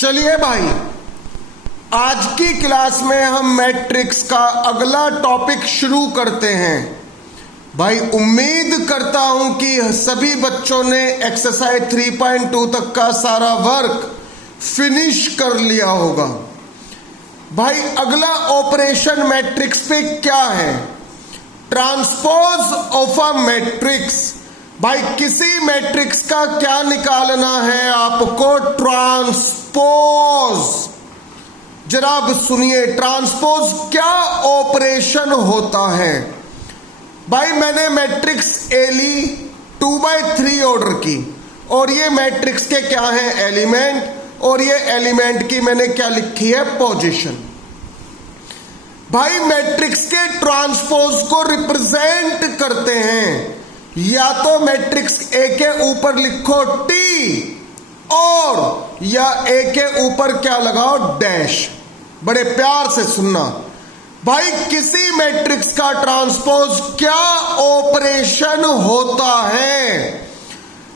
चलिए भाई, आज की क्लास में हम मैट्रिक्स का अगला टॉपिक शुरू करते हैं। भाई उम्मीद करता हूं कि सभी बच्चों ने एक्सरसाइज 3.2 तक का सारा वर्क फिनिश कर लिया होगा। भाई अगला ऑपरेशन मैट्रिक्स पे क्या है? Transpose of a matrix. भाई किसी मैट्रिक्स का क्या निकालना है आपको? ट्रांसपोज। जरा अब सुनिए, ट्रांसपोज क्या ऑपरेशन होता है? भाई मैंने मैट्रिक्स ए ली 2/3 ऑर्डर की, और ये मैट्रिक्स के क्या है? एलिमेंट, और ये एलिमेंट की मैंने क्या लिखी है? पोजीशन। भाई मैट्रिक्स के ट्रांसपोज को रिप्रेजेंट करते हैं, या तो मैट्रिक्स ए के ऊपर लिखो टी, और या ए के ऊपर क्या लगाओ? डैश। बड़े प्यार से सुनना भाई, किसी मैट्रिक्स का ट्रांसपोज क्या ऑपरेशन होता है?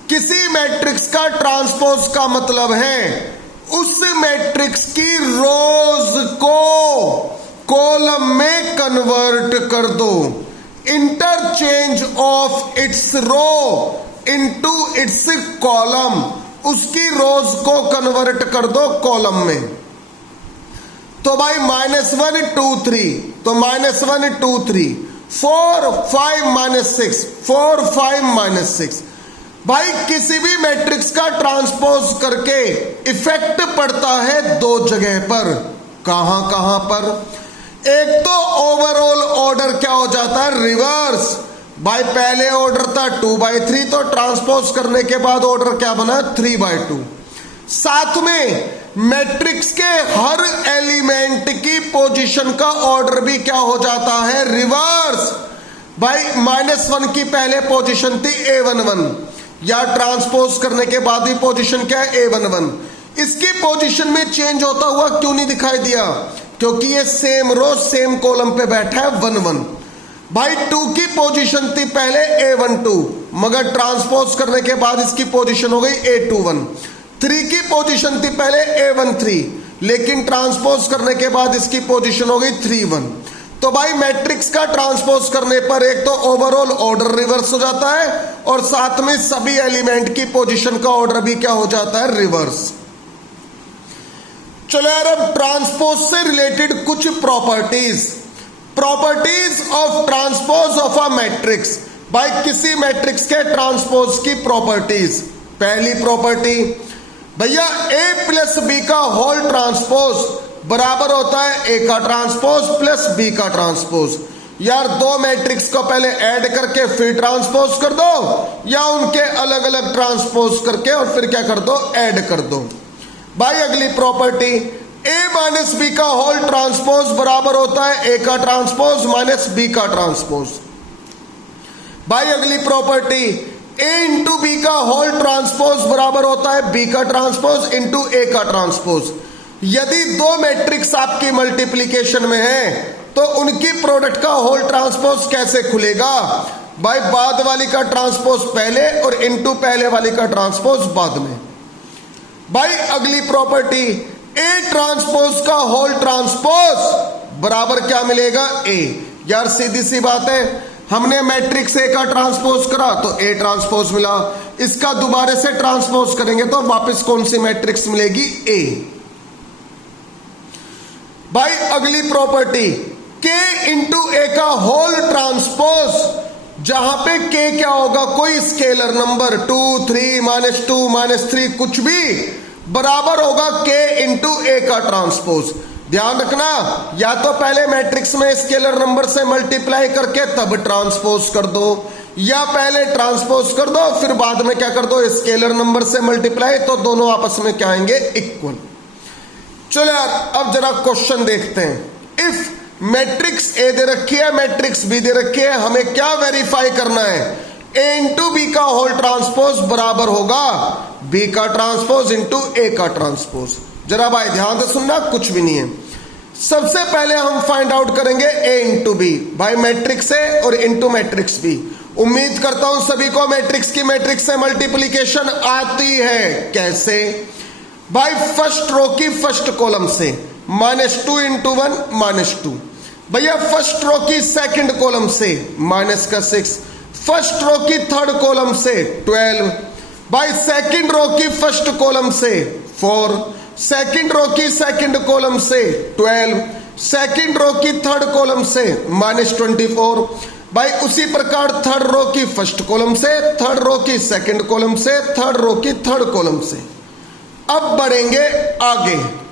किसी मैट्रिक्स का ट्रांसपोज का मतलब है उस मैट्रिक्स की रोज को कॉलम में कन्वर्ट कर दो। Interchange of its row into its column, उसकी रोज को कन्वर्ट कर दो कॉलम में। तो भाई -1 2 3, तो -1 2 3, 4 5 -6, 4 5 -6। भाई किसी भी मैट्रिक्स का ट्रांसपोज करके इफेक्ट पड़ता है दो जगह पर। कहां कहां पर? एक तो ओवरऑल ऑर्डर क्या हो जाता है? रिवर्स। भाई पहले ऑर्डर था 2/3, तो ट्रांसपोज करने के बाद ऑर्डर क्या बना? 3/2। साथ में मैट्रिक्स के हर एलिमेंट की पोजीशन का ऑर्डर भी क्या हो जाता है? रिवर्स। भाई -1 की पहले पोजीशन थी A11, या ट्रांसपोज करने के बाद ही पोजीशन क्या है? A11। इसकी पोजीशन में चेंज होता हुआ क्यों नहीं दिखाई दिया? क्योंकि ये सेम रो सेम कॉलम पे बैठा है 1 1। भाई 2 की पोजीशन थी पहले A12, मगर ट्रांसपोज करने के बाद इसकी पोजीशन हो गई A21। 3 की पोजीशन थी पहले A13, लेकिन ट्रांसपोज करने के बाद इसकी पोजीशन हो गई 3 1। तो भाई मैट्रिक्स का ट्रांसपोज करने पर एक तो ओवरऑल ऑर्डर रिवर्स हो जाता है, और साथ में सभी एलिमेंट की पोजीशन का ऑर्डर भी क्या हो जाता है? रिवर्स। चलो यार, अब ट्रांसपोज से रिलेटेड कुछ properties of transpose of a matrix. भाई किसी मैट्रिक्स के ट्रांसपोज की प्रॉपर्टीज। पहली प्रॉपर्टी, भैया A + B का होल ट्रांसपोज बराबर होता है A का ट्रांसपोज प्लस B का ट्रांसपोज। यार दो मैट्रिक्स को पहले ऐड करके फिर ट्रांसपोज कर दो, या उनके अलग अलग ट्रांसपोज करके और फिर क्या कर दो? ऐड कर दो। भाई अगली प्रॉपर्टी, A - B का होल ट्रांसपोज बराबर होता है A का ट्रांसपोज माइनस B का ट्रांसपोज। भाई अगली प्रॉपर्टी, A × B का होल ट्रांसपोज बराबर होता है B का ट्रांसपोज इंटू A का ट्रांसपोज। यदि दो मैट्रिक्स आपकी मल्टीप्लीकेशन में है तो उनकी प्रोडक्ट का होल ट्रांसपोज कैसे खुलेगा? भाई बाद वाली का ट्रांसपोज पहले और इंटू पहले वाली का ट्रांसपोज बाद में। भाई अगली प्रॉपर्टी, A ट्रांसपोज का होल ट्रांसपोज बराबर क्या मिलेगा? A। यार सीधी सी बात है, हमने मैट्रिक्स A का ट्रांसपोज करा तो A ट्रांसपोज मिला, इसका दोबारा से ट्रांसपोज करेंगे तो वापस कौन सी मैट्रिक्स मिलेगी? A। भाई अगली प्रॉपर्टी, K × A का होल ट्रांसपोज, जहां पे K क्या होगा? कोई स्केलर नंबर 2 3 -2 -3 कुछ भी, बराबर होगा K × A का ट्रांसपोज। ध्यान रखना, या तो पहले मैट्रिक्स में स्केलर नंबर से मल्टीप्लाई करके तब ट्रांसपोज कर दो, या पहले ट्रांसपोज कर दो फिर बाद में क्या कर दो? स्केलर नंबर से मल्टीप्लाई, तो दोनों आपस में क्या आएंगे? इक्वल। चलो यार अब जरा क्वेश्चन देखते हैं। इफ मैट्रिक्स A दे रखी है, मैट्रिक्स B दे रखी है, हमें क्या वेरीफाई करना है? A × B का होल ट्रांसपोज बराबर होगा B का ट्रांसपोज इंटू A का ट्रांसपोज। जरा भाई ध्यान से सुनना, कुछ भी नहीं है। सबसे पहले हम फाइंड आउट करेंगे A × B। भाई मैट्रिक्स A और इंटू मैट्रिक्स B। उम्मीद करता हूं सभी को मैट्रिक्स की मैट्रिक्स से मल्टीप्लीकेशन आती है। कैसे? भाई फर्स्ट रो की फर्स्ट कॉलम से -2 × 1 -2। भैया फर्स्ट रो की सेकंड कॉलम से माइनस का 6, फर्स्ट रो की थर्ड कॉलम से 12, भाई सेकंड रो की फर्स्ट कॉलम से 4, सेकंड रो की सेकंड कॉलम से 12, सेकंड रो की थर्ड कॉलम से -24। भाई उसी प्रकार थर्ड रो की फर्स्ट कॉलम से, थर्ड रो की सेकंड कॉलम से, थर्ड रो की थर्ड कॉलम से। अब बढ़ेंगे आगे।